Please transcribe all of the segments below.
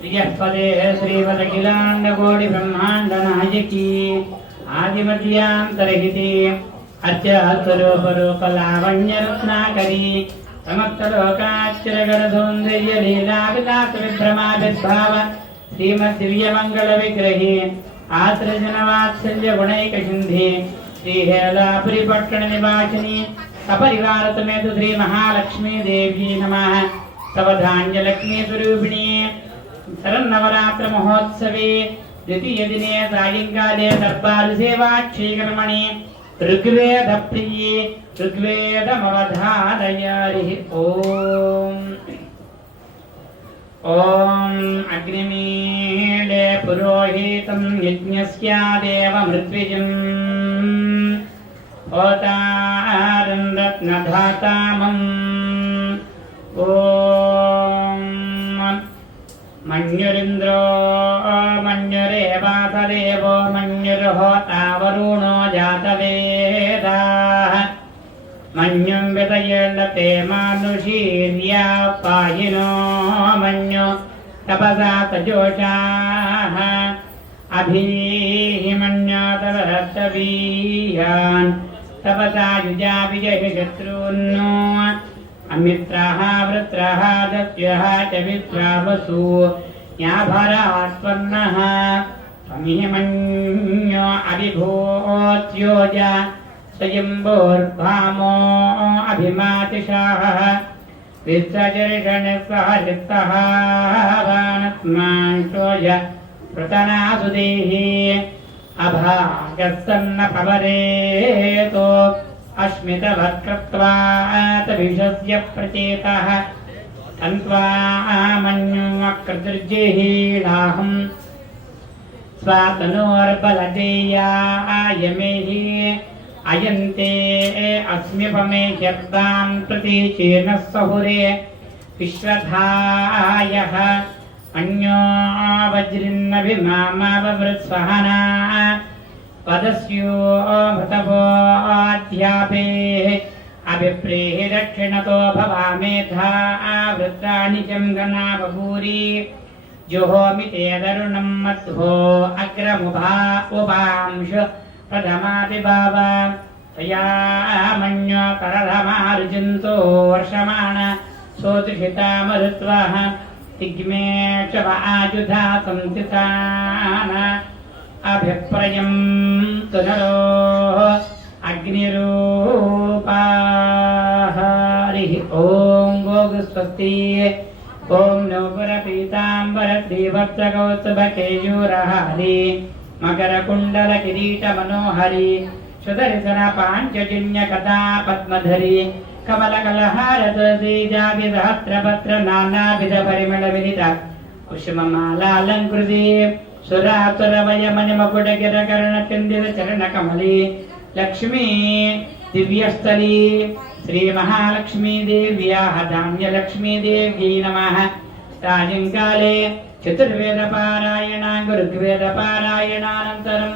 ప్రియపదే శ్రీమదఖిలాండకోటి బ్రహ్మాండ నాయకి ఆదిమధ్యాంతరహితి అత్యాత్వరూపరూపలావణ్యరత్నాకరీ సమస్తలోకాశ్చరగరధోంద్రియలీలావిలాసవిభ్రమావిర్భావ శ్రీమద్దివ్యమంగళవిగ్రహి ఆశ్రజనవాత్సల్యగుణైకసింధి శ్రీహేళాపురిపట్టణనివాసిని సపరివారతమేతు శ్రీమహాలక్ష్మీదేవీ నమ సవధాన్యలక్ష్మీస్వరూపిణీ శరన్నవరాత్ర మహోత్సవే. ద్వితీయదినే సాయంకాలే దర్బాలుసేవాక్షీకర్మణి ఋగ్వేద ప్రియే ఋగ్వేదమవధారయారి ఓం. ఓం అగ్నిమీలే పురోహితం యజ్ఞస్యాదేవ మృత్విజం ఓతారన్ రత్నధాతామం. ఓం मन्युरिन्द्रो मन्युरेवातदेवो मन्युर्होतावरुणो जातवेदाः मन्युं वितयेण्डते मानुषीर्या पाहिनो मन्यु तपसा तजोषाः अभीः मन्योतरहस्तवीयान् तपसा युजा विजहि शत्रून्नो अमित्राः वृत्राः दस्यः च विश्वावसु याभरात्पन्नः त्वमिमन्यो अभिभूत्योज स्वयम्भोर्भामो अभिमातिशाः विश्वचर्षणसः चित्तः वानस्मांशोज प्रतनासुदेः अभागस्सन्न पवरेतो अस्मितवत्कृत्वात् विषस्य प्रचेतः तन्त्वा मन्युमकृतिर्जिहीणाहम् स्वातनोर्बलदेयायमेः अयन्ते अस्म्यपमे ह्यर्दां प्रतीचेन सहुरे विश्वधायः अन्यो वज्रिन्नभिमामाववृत्सहना पदस्यो मृतवोऽध्यापेः अभिप्रेः दक्षिणतो भवामेधा वृत्राणि चं गना बभूरि जुहोमि ते तरुणं मध्वो अग्रमुभा उपांश प्रथमापि भाव तया मन्यो करधमार्जुन्तो वर्षमाण सोत्रिषिता मरुत्वः तिग्मे च आयुधा संस्थितान् अभिप्रयं तुनरो अग्निरूपा ఓం గోగుస్వస్తి ఓం నవపుర పీతాంబర శ్రీవత్సకౌత్సభకేయూరహారి మకరకుండల కిరీట మనోహరి సుదర్శన పాంచజన్య కథా పద్మధరి కమలకలహారతీజాభిసహస్రపత్ర నానాభిధ పరిమళ వినిత కుసుమమాలాలంకృతి సురాతురవయమణిమకుడగిరకరణ చందిర చరణ కమలి లక్ష్మీ దివ్యస్థలీ श्रीमहालक्ष्मीदेव्याः धान्यलक्ष्मीदेव्यै नमः सायङ्काले चतुर्वेदपारायणाङ्ग ऋग्वेदपारायणानन्तरं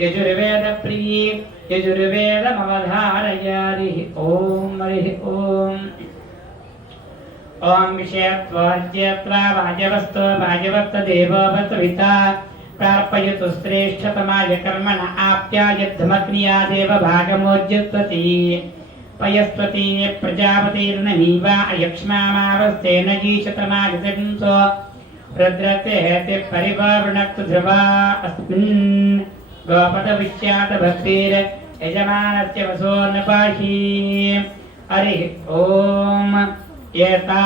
यजुर्वेदप्रिये यजुर्वेदमवधारयारिः ॐ हरिः ॐ ॐ विषयत्वाज्यत्रा वाजवस्तो वाजवत्तदेववत्विता प्रार्पयतु श्रेष्ठतमाय कर्मण आप्यायद्धमग्निया देव भागमोज्यत्वती पयस्त्वती प्रजापतिर्नमीवा अयक्ष्मामावस्तेन जीशतमागतिंसो रुद्रते हेति ध्रुवा अस्मिन्। गोपदविश्यात भक्तिर् यजमानस्य वसो न पाहि। हरिः ॐ एता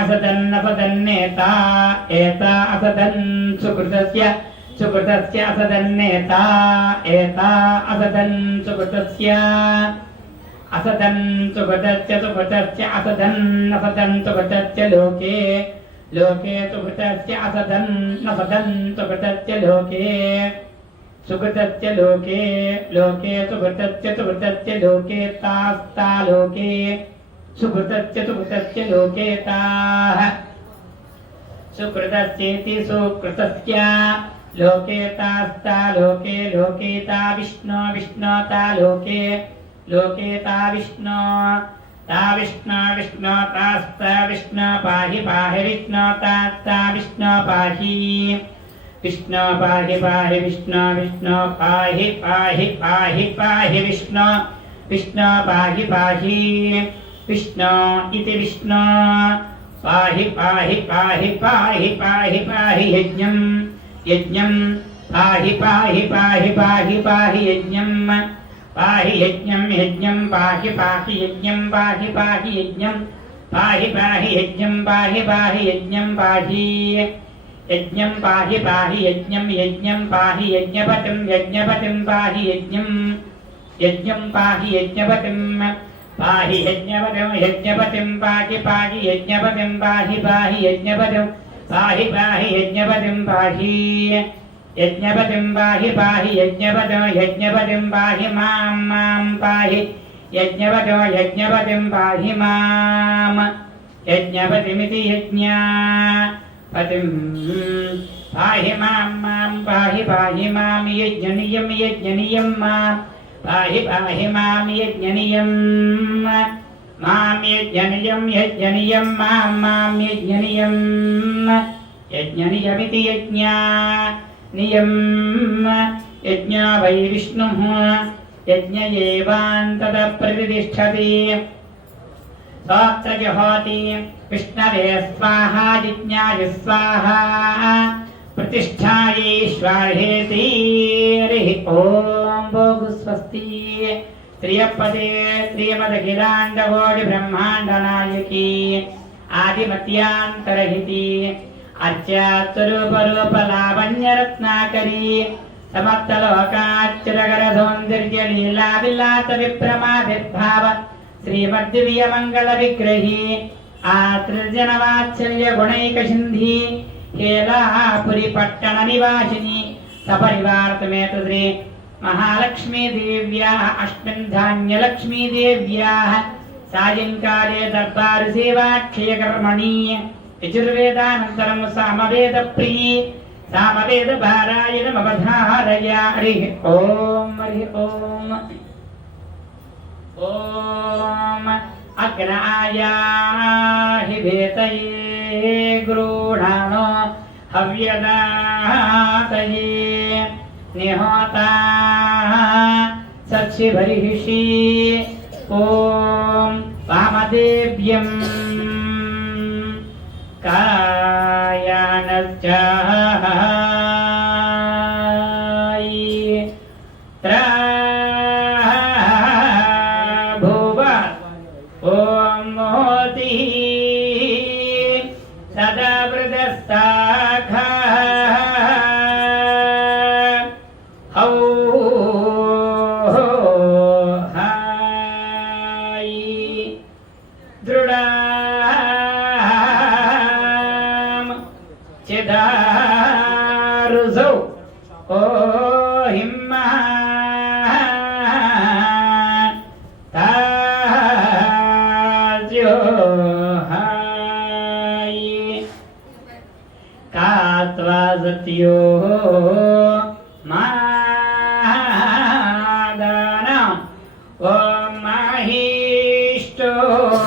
असदन्नपदन्नेता एता असदन् सुकृतस्य। सुकृतस्य असदन्नेता। एता असदन् सुकृतस्य। असदन्तु भटत्य तु भटत्य असदन्न सदन्तु भटत्य लोके लोके तु भटत्य भटत्य लोके लोके लोके तु भटत्य तु भटत्य लोके तास्ता लोके। तु भटत्य लोके ताः। सुकृतस्येति सुकृतस्य, लोके तास्ता लोके लोके ता विष्णो लोके। लोके ता विष्णो, ता विष्णु विष्णु तास्त विष्णु पाहि पाहि, विष्णु तास्ता विष्णु पाहि। विष्णु पाहि पाहि, विष्णु विष्णु पाहि पाहि पाहि पाहि, विष्णु विष्णु पाहि पाहि। विष्णु इति विष्णु, पाहि पाहि पाहि पाहि पाहि पाहि यज्ञं यज्ञं पाहि पाहि पाहि पाहि पाहि यज्ञं పాహి యజ్ఞం యజ్ఞం పాహి పాహి యజ్ఞం పాహి పాహి యజ్ఞం పాహి పాహి యజ్ఞం పాహి పాహి యజ్ఞం పాహి యజ్ఞం పాహి పాహి యజ్ఞం యజ్ఞం పాహి యజ్ఞపతిం యజ్ఞపతిం పాహి యజ్ఞం యజ్ఞం పాహి యజ్ఞపతిం పాహి యజ్ఞపతిం యజ్ఞపతిం పాహి పాహి యజ్ఞపతిం పాహి పాహి యజ్ఞపతిం పాహి పాహి యజ్ఞపతిం పాహి యజ్ఞపతిం పాహి పాహి యజ్ఞపదో యజ్ఞపతిం పాహి మాం మాం పాహి యజ్ఞపదో యజ్ఞపతిం పాహి మాం యజ్ఞపతిమితి యజ్ఞా పతిం పాహి మాం మాం పాహి పాహి మాం యజ్ఞనియం యజ్ఞనియం మా పాహి పాహి మాం యజ్ఞనియం మాం యజ్ఞనియం యజ్ఞనియం మాం మాం యజ్ఞనియం యజ్ఞనియమితి యజ్ఞా नियं यज्ञा वै विष्णुः यज्ञ एवान्ततप्रतिष्ठति स्वात्र जुहोति विष्णवे स्वाहा जिज्ञाय स्वाहा प्रतिष्ठायै स्वाहेति हरिः ॐ भोगु स्वस्ति त्रियपदे श्रीमदखिलाण्डकोटि అత్యాత్తురూపరూపలావణ్యరత్నాకరీ సమస్తలోకాచ్యురగర సౌందర్య లీలావిలాస విప్రమాభిర్భావ శ్రీమద్దివ్య మంగళ ఆ ఆత్రిజన వాత్సల్య గుణైక సింధి హేలాపురి పట్టణ నివాసిని సపరివారతమేత శ్రీ మహాలక్ష్మీదేవ్యా అష్టం ధాన్యలక్ష్మీదేవ్యా సాయంకాలే దర్బారు సేవాక్షయకర్మణీ सायङ्काले दर्बार सेवाक्षयकर्मणि यजुर्वेदानन्तरं सामवेदप्रिये सामवेदपारायणमवधारय हरिः ॐ हरिः ॐ ॐ अग्नायाहि भेतये गृह्णानो हव्यदातये निहोता सत्सिबर्हिषि ॐ वामदेव्यम् कायानश्चायि stone.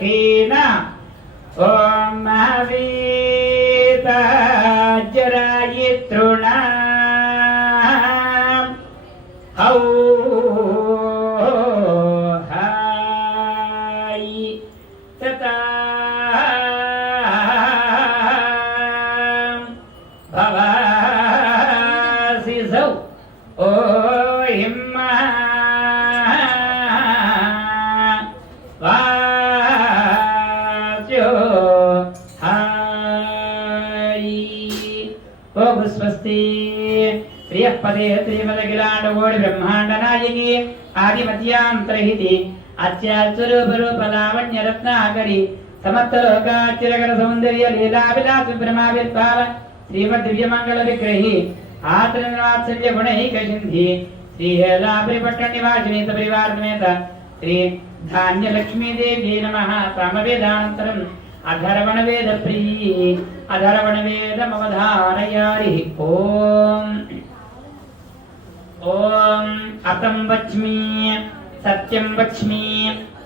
కేన ఓ శ్రీయపదే శ్రీమదగిలాండగోడి బ్రహ్మాండ నాయకి ఆదిమధ్యాంతరహితి అత్యాస్వరూపరూపలావణ్య రత్నాకరి సమస్త లోకాచిరగర సౌందర్య లీలా విలాస బ్రహ్మావిర్భావ శ్రీమద్ దివ్యమంగళ విగ్రహి ఆత్రవాత్సల్య గుణైక సింధి శ్రీహేలాపురిపట్ట నివాసిని పరివార సమేత శ్రీ ధాన్యలక్ష్మీదేవి నమ సామవేదానంతరం అధర్వణ వేద ప్రియ అధర్వణ వేదమవధారయారి ఓం ఓం అతం వచ్మి సత్యం వచ్మి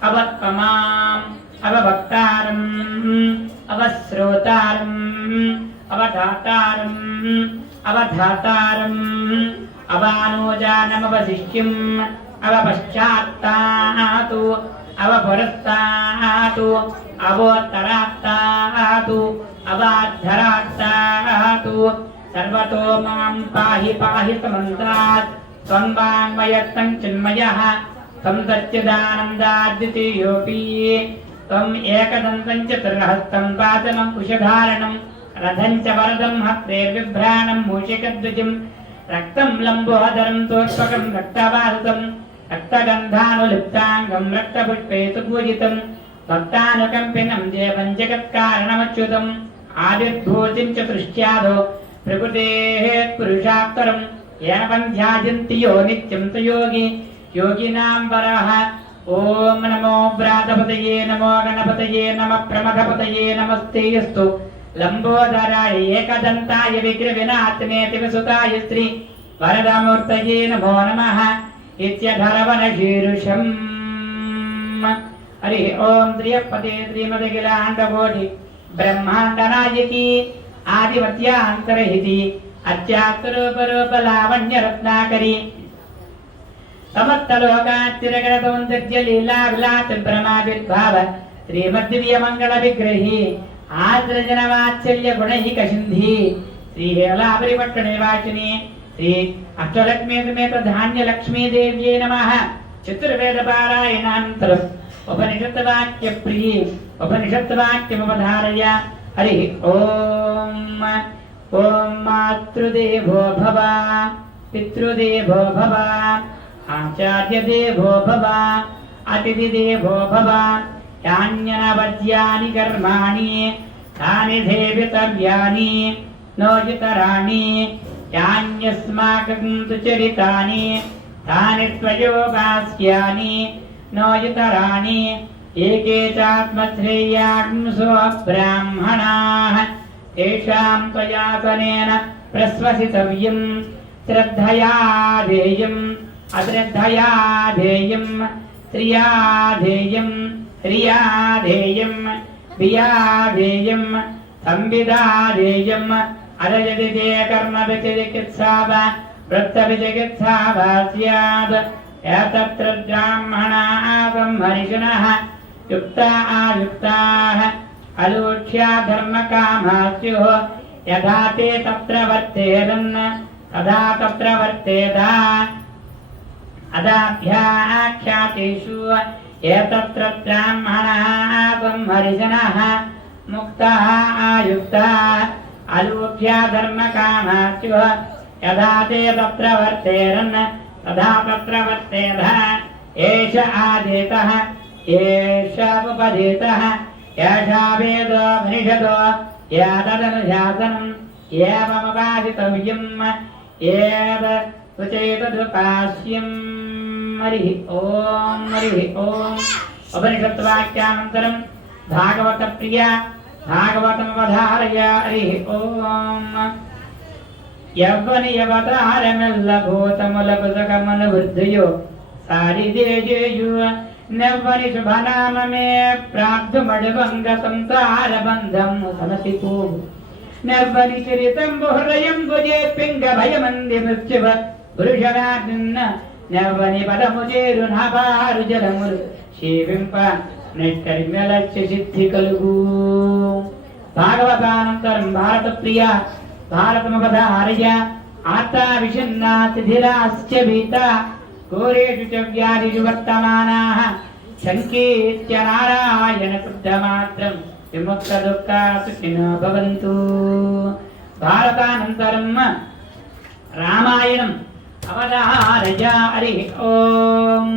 అవత్పమాం అవభక్తారం అవశ్రోతారం అవధాతారం అవధాతారం అవానోజానమవశిష్యం అవపశ్చాత్తాతు అవపురస్తాతు అవోత్తరాత్తాతు అవాధరాత్తాతు సర్వతో మాం పాహి పాహి సమంతాత్ త్వం వాంగ్మయత్తం చిన్మయః త్వం సచ్చిదానందాద్వితీయోపి త్వం ఏకదంతం చతుర్హస్తం పాదనం కుశధారణం రథం చ వరదం హస్తేర్విభ్రాణం మూషికద్విజం రక్తం లంబోహదరం తోష్పకం రక్తవాహృతం రక్తగంధానులిప్తాంగం రక్తపుష్పేతు పూజితం తత్తానుకంపినం దేవం జగత్కారణమచ్యుతం ఆదిర్భూతిం చతుష్ట్యాదో ప్రకృతేః పురుషాత్తరం ఏన బంధ్యాజంతి యో నిత్యం తు యోగి యోగినాం వరః ఓం నమో వ్రాతపతయే నమో గణపతయే నమ ప్రమథపతయే నమస్తేయస్తు లంబోదరాయ ఏకదంతాయ విగ్రవినాత్నే తివసుతాయ శ్రీ వరదమూర్తయే నమో నమః ఇత్యధరవన हरि ओम त्रियपते श्रीमदखिलाण्डकोटि ब्रह्माण्डनायिकी आदिमत्यान्तरहिति अत्यात्रूपरूपलावण्यरत्नाकरी समस्तलोकात्तिरगणसौन्दर्यलीलाविलासभ्रमाविर्भाव श्रीमद्दिव्यमङ्गलविग्रही आर्द्रजनवात्सल्यगुणैकसिन्धि श्रीहेलापरिपट्टणे वाचिनि श्री अष्टलक्ष्मी समेत धान्यलक्ष्मीदेव्यै नमः चतुर्वेदपारायणान्तरम् శ్రీహేలాపరిపట్ట నివాసిని ప్రియ ఉపనిషత్ హరి ఓం ఓం మాతృదేవో భవ పితృదేవో భవ ఆచార్యదేవో భవ అతిథిదేవో భవ యాన్యనవద్యాని కర్మాణి తాని దేవితవ్యాని నోజితరాణి యాన్యస్మాకం చరితాని తాని త్వయోగాస్యాని नोयुतराणि एके चात्मश्रेयाग्सो ब्राह्मणाः येषाम् त्वयासनेन प्रस्वसितव्यम् श्रद्धया ध्येयम् अश्रद्धया ध्येयम् स्त्रिया ध्येयम् स्त्रिया ध्येयम् प्रिया ध्येयम् संविदा ध्येयम् अरयति ते कर्मभिचिकित्सा वा वृत्तभिचिकित्सा वा स्यात् एतत्र ब्राह्मणाः ब्रह्मनिषिणः युक्ता आयुक्ताः अलूक्ष्या धर्मकामास्युः यथा ते तत्र वर्तेरन् तदा तत्र वर्तेता अदाभ्याख्यातेषु एतत्र ब्राह्मणाः ब्रह्मरिजनः मुक्ताः आयुक्ताः अलूक्ष्या धर्मकामास्युः यदा ते तत्र वर्तेरन् तथा पत्रवत्तेधः एष आदितः एष उपदितः ओम मनिषदो एतदनुशासनम् एवमुपादितव्यम् एव सुचेतदृपास्यम्। हरिः हरिः भागवतप्रिया हरिः యవ్వని యవతారమెల్ల భూతములకు సగమను వృద్ధియు. సారిదేజేయు. నెవ్వని శుభనామమే ప్రార్థుమడువంగ సంసార బంధం సమసిపో. నెవ్వని చరితంబు హృదయంబు చేపింగ భయమంది మృత్యువ పురుషరాజన్న నెవ్వని పదము చేరు నాబారు జలములు శీవింప నెట్టరిమెలక్ష్య సిద్ధి కలుగు. భాగవతానంతరం భారత ప్రియ భారతమవధారయ ఆత్తా విషన్నా శిథిలాశ్చ భీత ఘోరేషు చ వ్యాధిషు వర్తమానాః సంకీర్త్య నారాయణ శుద్ధమాత్రం విముక్త దుఃఖా సుఖినో భవంతు. భారతానంతరం రామాయణం అవధారయ హరి ఓం.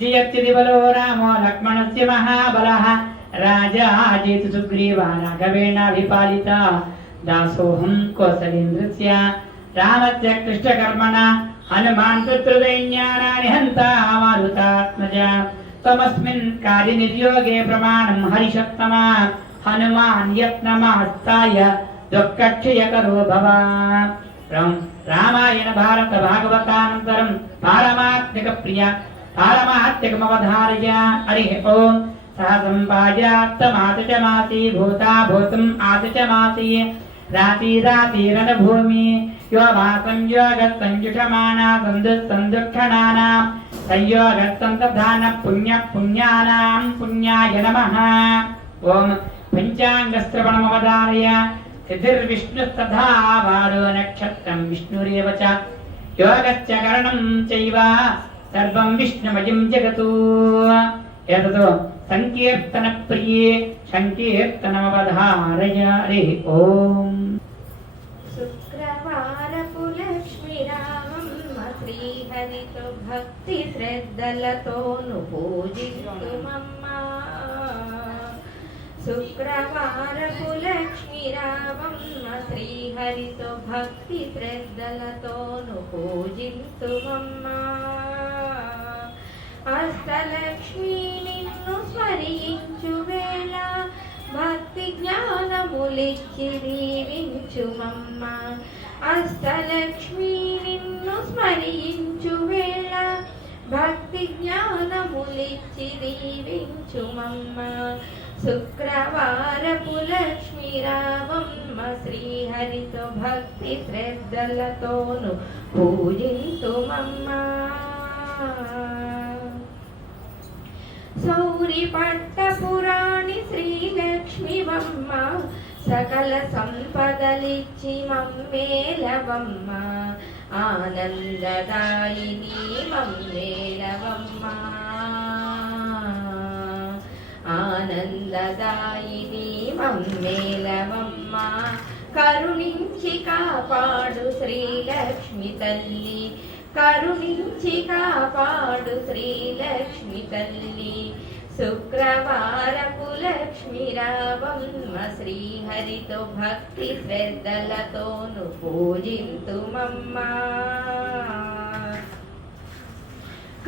జియత్తిది బలో రామో లక్ష్మణస్య మహాబలః రాజా అజేతు సుగ్రీవ రాఘవేణాభిపాలిత దాసోహం కోసలేంద్రస్య రామస్య కృష్ణకర్మణ హనుమాన్ పితృదైన్యానాని హంతా మారుతాత్మజ తమస్మిన్ కార్యనిర్యోగే ప్రమాణం హరిషత్తమా హనుమాన్ యత్నమాస్తాయ దుఃఖక్షయకరో భవ రం- రామాయణ భారత భాగవతానంతరం పారమాత్మిక ప్రియ పారమాత్మికమవధారయ హరి ఓం సహ సంపాజాత్తమాతచమాసి భూతా భూతం ఆతచమాసి రాతి రాతిరన భూమి యోగాసం యోగస్తం యుషమానా సందు సందుక్షణానా సంయోగస్తం తధాన పుణ్య పుణ్యానాం పుణ్యాయ నమః ఓం పంచాంగశ్రవణమవధారయ సిద్ధిర్విష్ణుస్తథా వారో నక్షత్రం సంకీర్తన ప్రియే సంకీర్తనవధారయ. హరి ఓం. శుక్రవారపు లక్ష్మి రామమ్మ శ్రీహరితో భక్తి శ్రద్ధలతోను శుక్రవారపు లక్ష్మి రామమ్మ శ్రీహరితో భక్తి శ్రద్ధలతోను పూజితుమమ్మా అష్టలక్ష్మి నిన్ను స్మరించు వేళ భక్తి జ్ఞానములిచ్చి దీవించుమమ్మ అష్టలక్ష్మి నిన్ను స్మరించు వేళ భక్తి జ్ఞానములిచ్చి దీవించుమమ్మ శుక్రవారపు లక్ష్మి రామమ్మ శ్రీహరితో భక్తి శ్రద్ధలతోను పూజింతుమమ్మ సౌరి పట్టపురాణి శ్రీలక్ష్మివమ్మ సకల సంపదలిచ్చి మమ్మేలవమ్మ ఆనందదాయిని మమ్మేలవమ్మ ఆనందదాయిని మమ్మేలవమ్మ కరుణించి కాపాడు శ్రీలక్ష్మి తల్లి. కరుణించి కాపాడు శ్రీలక్ష్మి తల్లి. శుక్రవారపు లక్ష్మి రావమ్మ శ్రీహరితో భక్తి శ్రద్ధలతోను పూజింతుమమ్మ.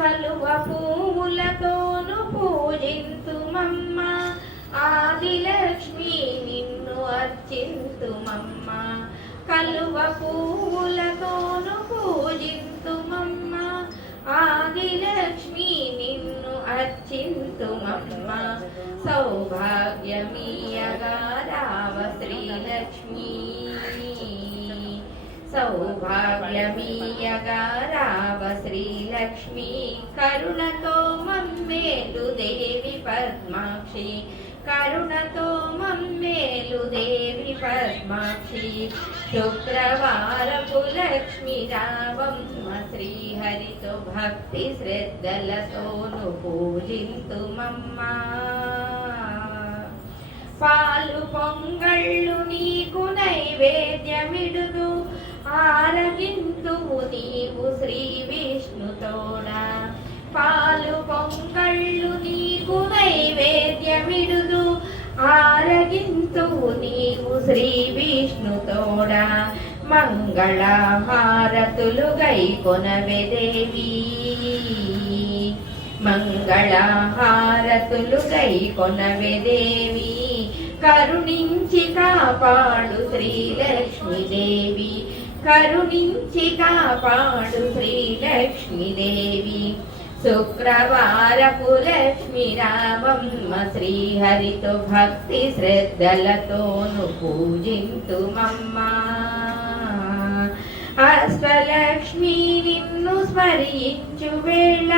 కలువ పువ్వులతోను పూజింతుమమ్మ. ఆదిలక్ష్మి నిన్ను అర్చింతుమమ్మ. కలువ పువ్వులతోను పూ బ్రహ్మ సౌభాగ్యమీయగా రావ శ్రీలక్ష్మి సౌభాగ్యమీయగా రావ శ్రీలక్ష్మి కరుణతో మమ్మేలు దేవి పద్మాక్షి కరుణతో మమ్మేలు దేవి పద్మాక్షి శుక్రవారపు లక్ష్మి శ్రీహరితో భక్తి శ్రద్ధలతోను పూజింతు మమ్మ పాలు పొంగళ్ళు నీకు నైవేద్యమిడుదు ఆరగింతువు నీవు శ్రీ విష్ణుతోడ పాలు పొంగళ్ళు నీకు నైవేద్యమిడుదు ఆ నీవు శ్రీ విష్ణుతోడా మంగళహారతులు గై కొనవెదేవి మంగళహారతులు గై కొనవెదేవి కరుణించి కాపాడు శ్రీలక్ష్మీదేవి కరుణించి కాపాడు శ్రీలక్ష్మీదేవి శుక్రవారపు లక్ష్మి శ్రీహరితో భక్తి శ్రద్ధలతోను పూజింతు పూజింతుమమ్మా అష్టలక్ష్మి నిన్ను స్మరించు వేళ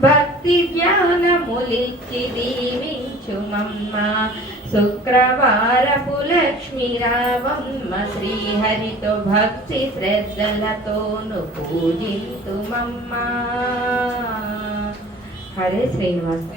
భక్తి జ్ఞానములిచ్చి దీవించు మమ్మా. శుక్రవారపు లక్ష్మి రావమ్మ శ్రీహరితో భక్తి శ్రద్ధలతోను పూజింతుమమ్మా. హరే శ్రీనివాస.